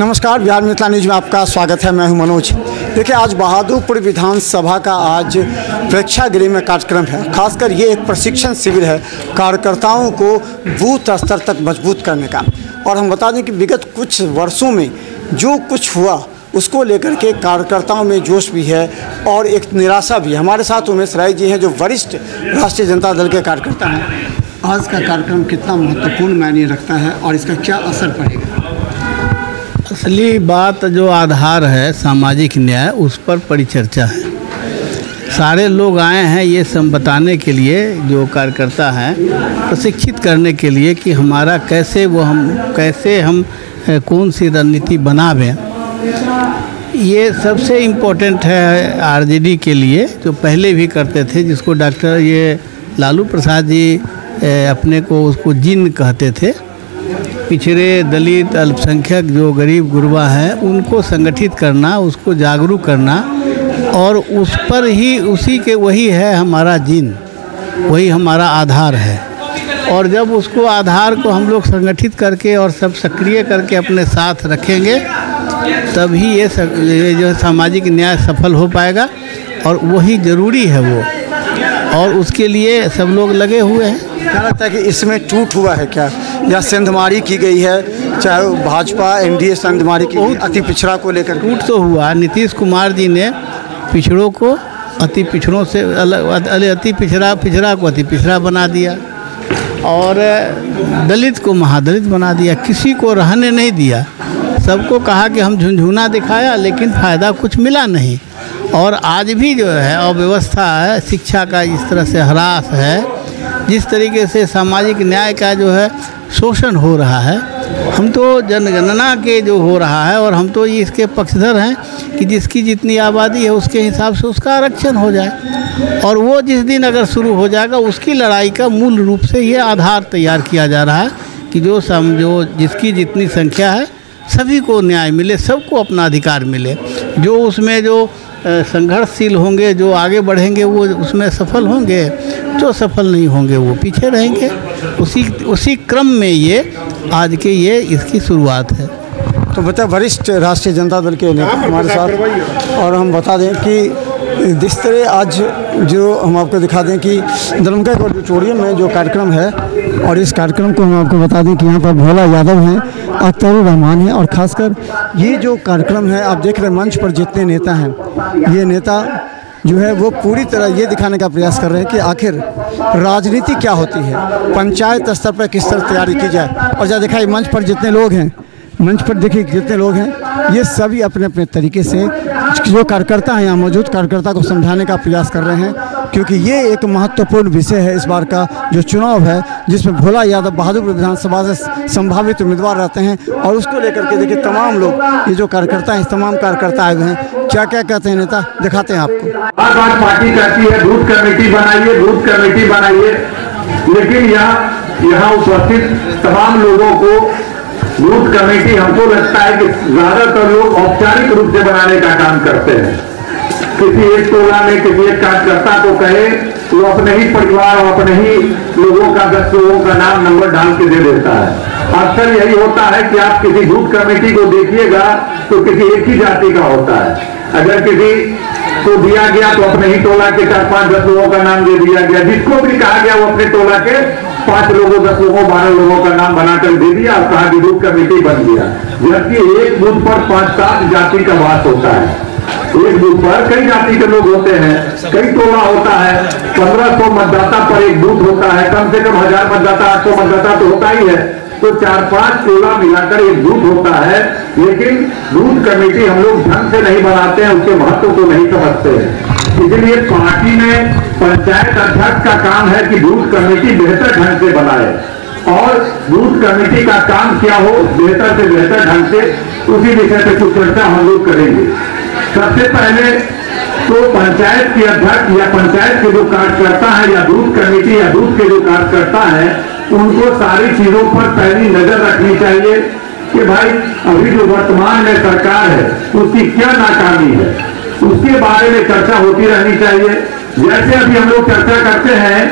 नमस्कार, बिहार मिथिला न्यूज में आपका स्वागत है। मैं हूं मनोज। देखिए, आज बहादुरपुर विधानसभा का आज प्रेक्षागृह में कार्यक्रम है। खासकर ये एक प्रशिक्षण शिविर है कार्यकर्ताओं को बूथ स्तर तक मजबूत करने का। और हम बता दें कि विगत कुछ वर्षों में जो कुछ हुआ उसको लेकर के कार्यकर्ताओं में जोश भी है और एक निराशा भी है। हमारे साथ उमेश राय जी हैं जो वरिष्ठ राष्ट्रीय जनता दल के कार्यकर्ता हैं। आज का कार्यक्रम कितना महत्वपूर्ण मायने रखता है और इसका क्या असर पड़ेगा? असली बात जो आधार है सामाजिक न्याय, उस पर परिचर्चा है। सारे लोग आए हैं ये सब बताने के लिए, जो कार्यकर्ता हैं प्रशिक्षित करने के लिए कि हमारा कैसे हम कौन सी रणनीति बनावें। ये सबसे इम्पोर्टेंट है आरजेडी के लिए, जो पहले भी करते थे, जिसको डॉक्टर ये लालू प्रसाद जी अपने को उसको जिन कहते थे। पिछड़े, दलित, अल्पसंख्यक जो गरीब गुरबा हैं उनको संगठित करना, उसको जागरूक करना, और उस पर ही वही है हमारा जिन, वही हमारा आधार है। और जब उसको आधार को हम लोग संगठित करके और सब सक्रिय करके अपने साथ रखेंगे तभी ये जो सामाजिक न्याय सफल हो पाएगा, और वही ज़रूरी है वो, और उसके लिए सब लोग लगे हुए हैं। क्या लगता है कि इसमें टूट हुआ है क्या, या सेंधमारी की गई है? चाहे भाजपा एनडीए सेंधमारी की अति पिछड़ा को लेकर टूट तो हुआ। नीतीश कुमार जी ने पिछड़ों को अति पिछड़ों से अति पिछड़ा को अति पिछड़ा बना दिया, और दलित को महादलित बना दिया। किसी को रहने नहीं दिया। सबको कहा कि हम झुनझुना दिखाया, लेकिन फ़ायदा कुछ मिला नहीं। और आज भी जो है अव्यवस्था है, शिक्षा का इस तरह से ह्रास है, जिस तरीके से सामाजिक न्याय का जो है शोषण हो रहा है, हम तो जनगणना के जो हो रहा है, और हम तो इसके पक्षधर हैं कि जिसकी जितनी आबादी है उसके हिसाब से उसका आरक्षण हो जाए। और वो जिस दिन अगर शुरू हो जाएगा, उसकी लड़ाई का मूल रूप से ये आधार तैयार किया जा रहा है कि जो जिसकी जितनी संख्या है सभी को न्याय मिले, सबको अपना अधिकार मिले। जो उसमें जो संघर्षशील होंगे, जो आगे बढ़ेंगे, वो उसमें सफल होंगे, जो सफल नहीं होंगे वो पीछे रहेंगे। उसी क्रम में ये आज के इसकी शुरुआत है। तो बता, वरिष्ठ राष्ट्रीय जनता दल के नेता हमारे साथ, और हम बता दें कि जिस तरह आज जो हम आपको दिखा दें कि दरमका ऑडिटोरियम में जो कार्यक्रम है, और इस कार्यक्रम को हम आपको बता दें कि यहाँ पर भोला यादव हैं, अख्तरुर रहमान हैं, और ख़ासकर ये जो कार्यक्रम है आप देख रहे हैं मंच पर जितने नेता हैं, ये नेता जो है वो पूरी तरह ये दिखाने का प्रयास कर रहे हैं कि आखिर राजनीति क्या होती है, पंचायत स्तर पर किस तरह तैयारी की जाए। और जहाँ दिखाई मंच पर जितने लोग हैं, मंच पर देखिए जितने लोग हैं, ये सभी अपने अपने तरीके से जो कार्यकर्ता हैं यहाँ मौजूद कार्यकर्ता को समझाने का प्रयास कर रहे हैं, क्योंकि ये एक महत्वपूर्ण विषय है इस बार का जो चुनाव है, जिसमें भोला यादव बहादुरपुर विधानसभा से संभावित उम्मीदवार रहते हैं। और उसको लेकर के देखिए तमाम लोग, ये जो कार्यकर्ता हैं, तमाम कार्यकर्ता आए हुए हैं। क्या क्या कहते हैं नेता, दिखाते हैं आपको। बार बार पार्टी कहती है बूथ कमेटी बनाइए, बूथ कमेटी बनाइए, लेकिन यहाँ उपस्थित तमाम लोगों को बूथ कमेटी, हमको लगता है कि ज्यादातर लोग औपचारिक रूप से बनाने का काम करते हैं। किसी एक टोला में किसी एक कार्यकर्ता को कहे वो अपने ही परिवार और अपने ही लोगों का 10 लोगों का नाम नंबर डाल के दे देता है। अक्सर यही होता है कि आप किसी बूथ कमेटी को देखिएगा तो किसी एक ही जाति का होता है। अगर किसी को दिया गया तो अपने ही टोला के 4-5-10 लोगों का नाम दे दिया गया। जिसको भी कहा गया वो अपने टोला के 5 लोगों, 10 लोगों, 12 लोगों का नाम बनाकर दे दिया और कहा कि बूथ कमेटी बन गया। जबकि एक बूथ पर 5-7 जाति का वास होता है। एक बूथ पर कई जाति के लोग होते हैं, कई टोला होता है। 1500 मतदाता पर एक बूथ होता है, कम से कम 1000 मतदाता, 800 मतदाता तो होता ही है। तो 4-5 टोला मिलाकर एक बूथ होता है। लेकिन बूथ कमेटी हम लोग ढंग से नहीं बनाते हैं, उसके महत्व को नहीं समझते हैं। इसलिए पार्टी में पंचायत अध्यक्ष का काम है कि बूथ कमेटी बेहतर ढंग से बनाए, और बूथ कमेटी का काम क्या हो, बेहतर से बेहतर ढंग से, उसी विषय पे कुछ चर्चा हम लोग करेंगे। सबसे पहले तो पंचायत के अध्यक्ष या पंचायत के जो कार्यकर्ता है, या बूथ कमेटी या बूथ के जो कार्यकर्ता है, उनको सारी चीजों पर पहली नजर रखनी चाहिए कि भाई अभी जो वर्तमान में सरकार है उसकी क्या नाकामी है, उसके बारे में चर्चा होती रहनी चाहिए। जैसे अभी हम लोग चर्चा करते हैं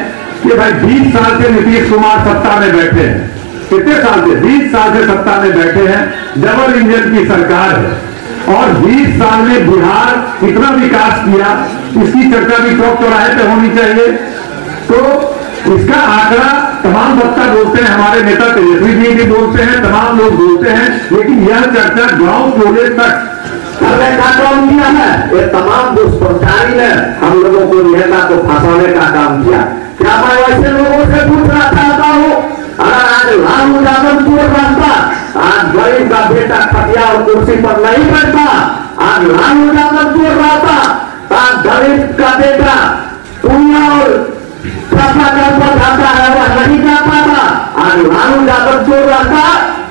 कि भाई 20 साल से नीतीश कुमार सत्ता में बैठे हैं, कितने साल से 20 साल से सत्ता में बैठे हैं, डबल इंजन की सरकार है और 20 साल में बिहार इतना विकास किया, इसकी चर्चा भी चौक चौराहे पे होनी चाहिए। तो इसका आंकड़ा तमाम वक्ता बोलते हैं, हमारे नेता तेजस्वी जी भी बोलते हैं, तमाम लोग बोलते हैं, लेकिन यह चर्चा गांव टोले तक करने का काम किया है। ये तमाम दुष्प्रचारी ने हम लोगों को नेता को फंसाने का काम किया। क्या मैं वैसे लोगों से पूछना चाहता हूँ, अगर आज लालू यादव चोर रहता, आज गरीब का बेटा खटिया और कुर्सी पर नहीं बैठता, आज लालू यादव चोर रहता, आज गरीब का बेटा पुनिया और पर जाता है वह नहीं जा पाता, आज लालू यादव चोर रहता,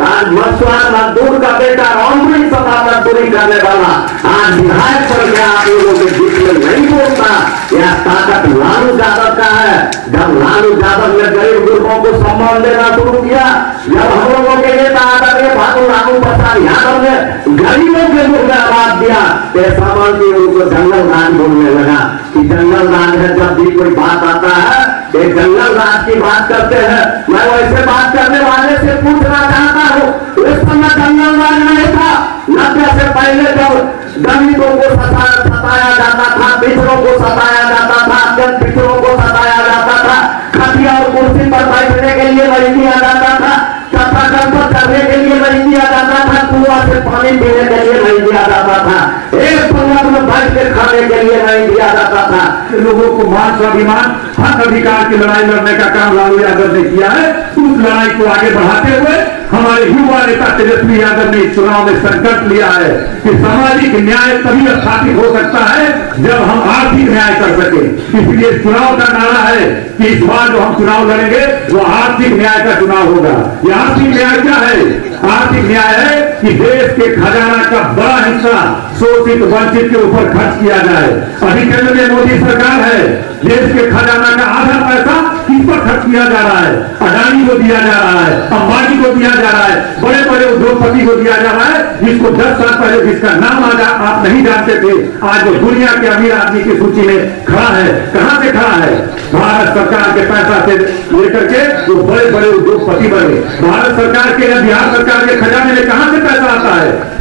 आज मछुआरा मजदूर का बेटा रामपुरी सभा मजदूरी करने वाला आज विधायक पर क्या आप लोगों के बीच में नहीं बोलता। यह ताकत लालू यादव का है। जब लालू यादव ने गरीब गुरबों को सम्मान देना शुरू किया, जब हम लोगों के नेता आदरणीय भानु रामू प्रसाद यादव ने गरीबों के मुख में आवाज दिया, तो सामान की उनको जंगल राज बोलने लगा कि जंगल राज है। जब भी कोई बात आता है एक जंगल राज की बात करते हैं। मैं वैसे बात करने वाले से पूछना चाहता हूँ, उस समय जंगल राज नहीं था। 90 से पहले जब दलितों को सताया जाता था, पिछड़ों को सताया जाता था, अत्यंत पिछड़ों को सताया जाता था, खटिया और कुर्सी पर बैठने के लिए नहीं दिया जाता था, चप्पल पर चढ़ने के लिए नहीं दिया जाता था, कुआं से पानी पीने के लिए नहीं दिया जाता था, एक पंगत में बैठ के खाने के लिए नहीं दिया जाता था। लोगों को मान स्वाभिमान हक अधिकार की लड़ाई लड़ने का काम लालू यादव ने किया है। उस लड़ाई को आगे बढ़ाते हुए हमारे युवा नेता तेजस्वी यादव ने इस चुनाव में संकल्प लिया है कि सामाजिक न्याय तभी स्थापित हो सकता है जब हम आर्थिक न्याय कर सके। इसलिए चुनाव का नारा है कि इस बार जो हम चुनाव लड़ेंगे वो आर्थिक न्याय का चुनाव होगा। ये आर्थिक न्याय क्या है? आर्थिक न्याय है कि देश के खजाना का बड़ा हिस्सा शोषित वंचित के ऊपर खर्च किया जाए। अभी केंद्र में मोदी सरकार है, देश के खजाना का आधा पैसा किस पर खर्च किया जा रहा है? अडानी को दिया जा रहा है, अंबानी को दिया जा रहा है, बड़े बड़े उद्योगपति को दिया जा रहा है, जिसको 10 साल पहले जिसका नाम आज आप नहीं जानते थे, आज वो दुनिया के अमीर आदमी की सूची में खड़ा है। कहां से खड़ा है? भारत सरकार के पैसा से लेकर के वो बड़े बड़े उद्योगपति बने। भारत सरकार के या बिहार सरकार के खजाने में कहां से पैसा आता है?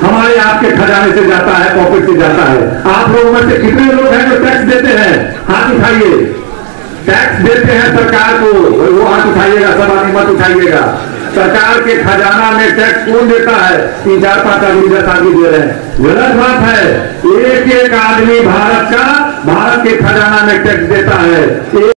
हमारे आपके खजाने से जाता है, पॉकेट से जाता है। आप लोगों में से कितने लोग हैं जो टैक्स देते हैं? हाथ उठाइए। टैक्स देते हैं सरकार को, वो हाथ उठाइएगा, सब आदमी मत उठाइएगा। सरकार के खजाना में टैक्स कौन देता है? 3-4-5 आदमी 10 आदमी दे रहे हैं। गलत बात है। एक एक आदमी भारत के खजाना में टैक्स देता है।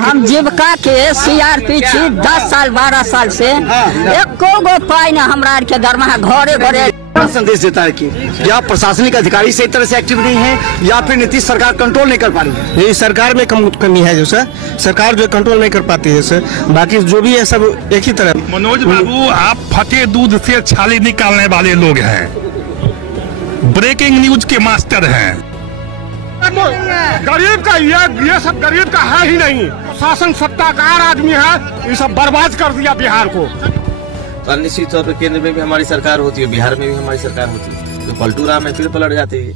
हम जीविका के CRP 10 साल 12 साल से एको गो पाई ना हमरा के दरमाहा घरे घरे संदेश देता है कि या प्रशासनिक अधिकारी सही तरह से एक्टिव नहीं है या फिर नीतीश सरकार कंट्रोल नहीं कर पा रही है। यही सरकार में कमी है जो सर, सरकार जो कंट्रोल नहीं कर पाती है सर, बाकी जो भी है सब एक ही तरह। मनोज बाबू, आप फटे दूध से छाली निकालने वाले लोग हैं, ब्रेकिंग न्यूज के मास्टर हैं। गरीब का ये सब गरीब का है ही नहीं। शासन सत्ताकार आदमी है, ये सब बर्बाद कर दिया बिहार को। तो निश्चित तौर पर केंद्र में भी हमारी सरकार होती है, बिहार में भी हमारी सरकार होती है, तो पलटू राम में फिर पलट जाते हैं।